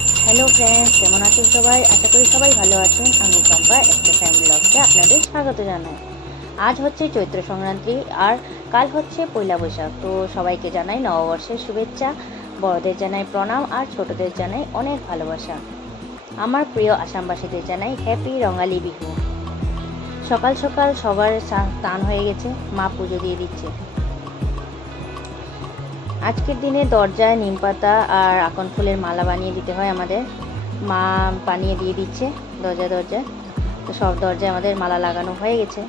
Hello friends, কেমন আছেন সবাই? আশা করি সবাই ভালো আছেন। আমি চম্পা একটা ফ্যামিলি ব্লগে আপনাদের স্বাগত জানাই। আজ হচ্ছে চৈত্র সংক্রান্তি আর কাল হচ্ছে পয়লা বৈশাখ। তো সবাইকে জানাই নববর্ষের শুভেচ্ছা, বড়দের জানাই প্রণাম আর ছোটদের জানাই অনেক ভালোবাসা। আমার প্রিয় আসামবাসীদের জানাই হ্যাপি রঙালী বিহু। সকাল সকাল সবার স্নান হয়ে গেছে, মা পুজো দিয়ে দিচ্ছে। আজকের দিনে দরজায় নিম পাতা আর আকন ফুলের মালা বানিয়ে দিতে হয় আমাদের। মা বানিয়ে দিয়ে দিচ্ছে দরজায়। তো সব দরজায় আমাদের মালা লাগানো হয়ে গেছে।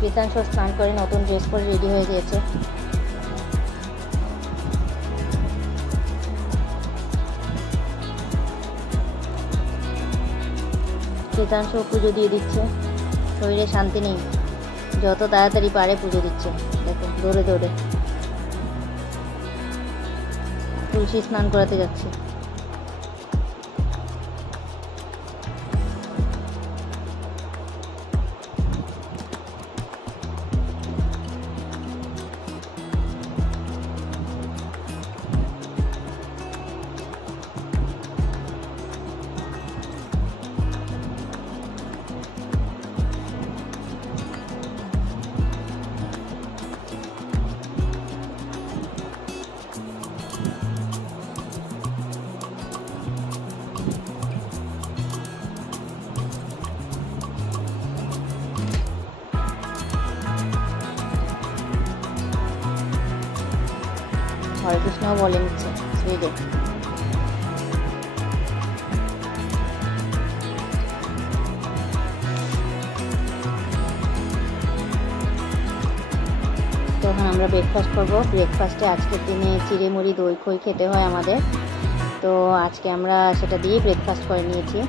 কৃতাংশ স্নান করে নতুন ড্রেস পরে রেডি হয়ে গিয়েছে। কৃতাংশ পুজো দিয়ে দিচ্ছে, শরীরে শান্তি নেই, যত তাড়াতাড়ি পারে পুজো দিচ্ছে। দেখুন দৌড়ে দৌড়ে তুলসী স্নান করাতে যাচ্ছে। হরে কৃষ্ণও বলে নিচ্ছে সুইডে। তখন আমরা ব্রেকফাস্ট করব। ব্রেকফাস্টে আজকের দিনে চিড়ে মুড়ি দই খই খেতে হয় আমাদের, তো আজকে আমরা সেটা দিয়ে ব্রেকফাস্ট করে নিয়েছি।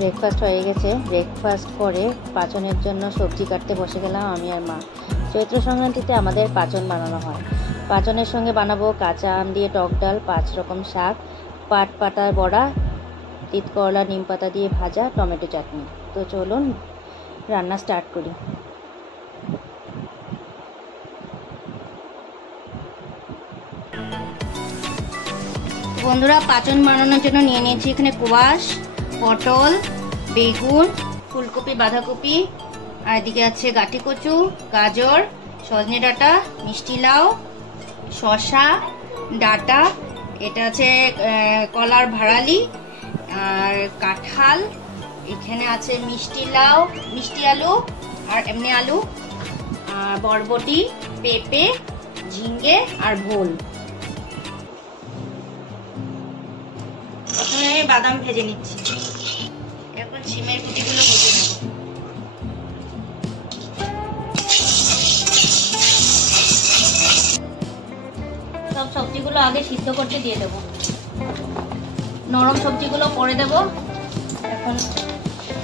ব্রেকফাস্ট হয়ে গেছে। ব্রেকফাস্ট করে পাচনের জন্য সবজি কাটতে বসে গেলাম আমি আর মা। চৈত্র সংক্রান্তিতে আমাদের পাচন বানানো হয়। পাচনের সঙ্গে বানাবো কাঁচা আম দিয়ে টক ডাল, 5 রকম শাক, পাট পাতার বড়া, তিত করলা নিম পাতা দিয়ে ভাজা, টমেটো চাটনি। তো চলুন রান্না স্টার্ট করি। বন্ধুরা, পাচন বানানোর জন্য নিয়ে নিয়েছি এখানে কোয়াশ, পটল, বেগুন, ফুলকপি, বাঁধাকপি, আর এদিকে আছে গাঁটি কচু, গাজর, সজনে ডাঁটা, মিষ্টি লাউ, শসা ডাঁটা, এটা আছে কলার ভাড়ালি, আর কাঁঠাল, এখানে আছে মিষ্টি লাউ, মিষ্টি আলু আর এমনি আলু, আর বরবটি, পেঁপে, ঝিঙ্গে আর ভোল। প্রথমে আমি বাদাম ভেজে নিচ্ছি। এখন সিমের কুচিগুলো ভেজে নেব। সব সবজিগুলো আগে সিদ্ধ করতে দিয়ে দেব। নরম সবজিগুলো পরে দেব। এখন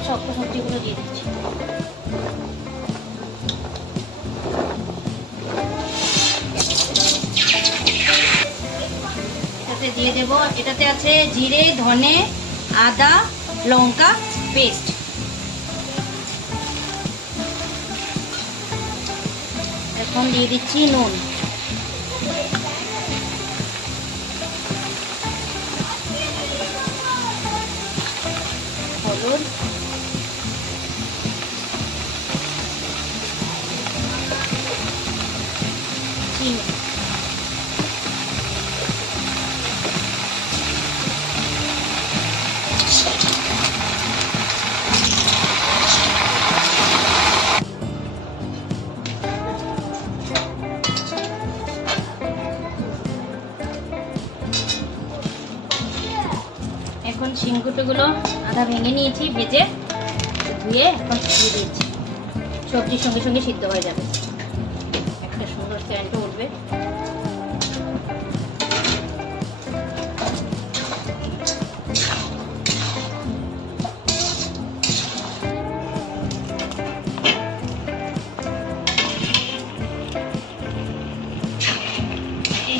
শক্ত সবজিগুলো দিয়ে দিচ্ছি। দিয়ে দেব, এটাতে আছে জিরে, ধনে, আদা, লঙ্কা পেস্ট। এখন দিয়ে দিচ্ছি নুন, হলুদ, চিনি। এখন শিমকুটোগুলো আধা ভেঙে নিয়েছি, ভেজে ধুয়ে এখন দিয়ে দিয়েছি। সবজির সঙ্গে সঙ্গে সিদ্ধ হয়ে যাবে, একটা সুন্দর সেন্ট উঠবে।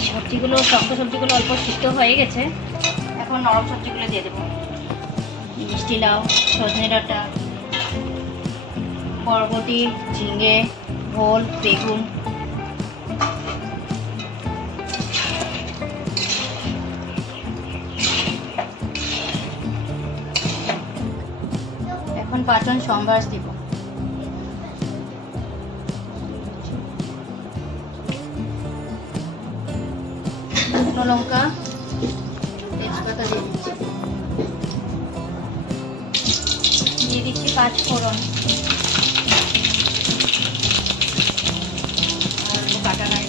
সবজিগুলো, শক্ত সবজিগুলো অল্প সিদ্ধ হয়ে গেছে। এখন নরম সবজিগুলো দিয়ে দেবো। মিষ্টি লাউ, সজনে ডাঁটা, বরবটি, ঝিঙে, ভোল, বেগুন। এখন পাঁচন সম্বার দিব। শুকনো লঙ্কা, তেজপাতা দিয়ে দিচ্ছি 5 ফোড়ন আর কাটা নাই।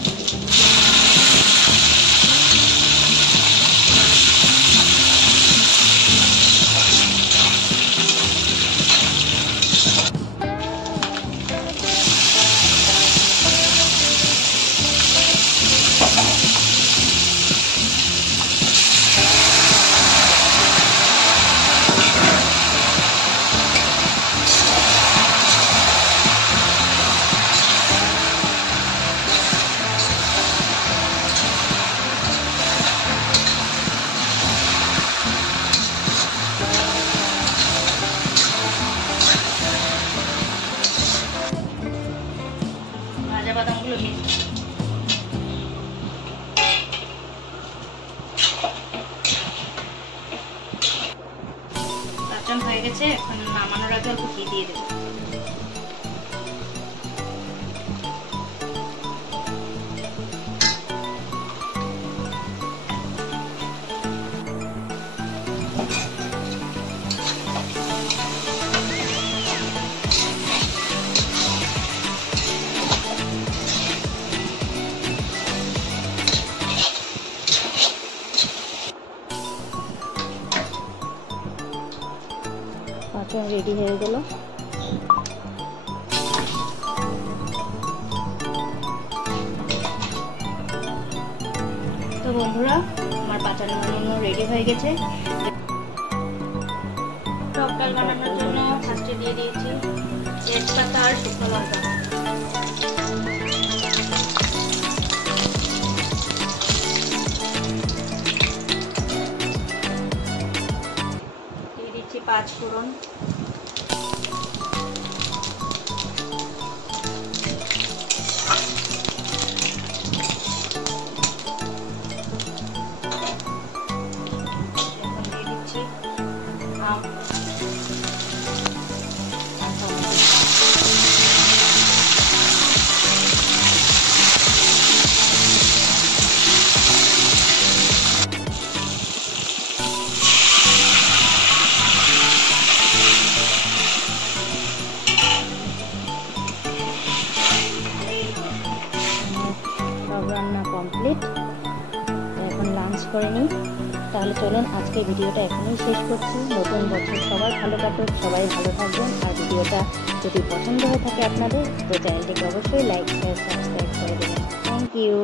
ভাজা বাদামগুলো দিয়ে পাঁচন হয়ে গেছে। এখন নামানোর আগে অল্প ঘি দিয়ে দেবো। পাঁচন রেডি হয়ে গেল। তো বন্ধুরা, আমার পাঁচন বানানো রেডি হয়ে গেছে। টক ডাল বানানোর জন্য ফার্স্টে দিয়ে দিয়েছি তেজপাতা আর শুকনো লঙ্কা। দিয়ে দিচ্ছি 5 ফোড়ন। সব রান্না কমপ্লিট। এখন লাঞ্চ করে নিই। তাহলে চলুন আজকে ভিডিওটা এখনই শেষ করছি। নতুন বছর সবার ভালো কাটুক, সবাই ভালো থাকবেন। আর ভিডিওটা যদি পছন্দ হয়ে থাকে আপনাদের, তো চ্যানেলটিকে অবশ্যই লাইক, শেয়ার, সাবস্ক্রাইব করে দেবেন। Thank you.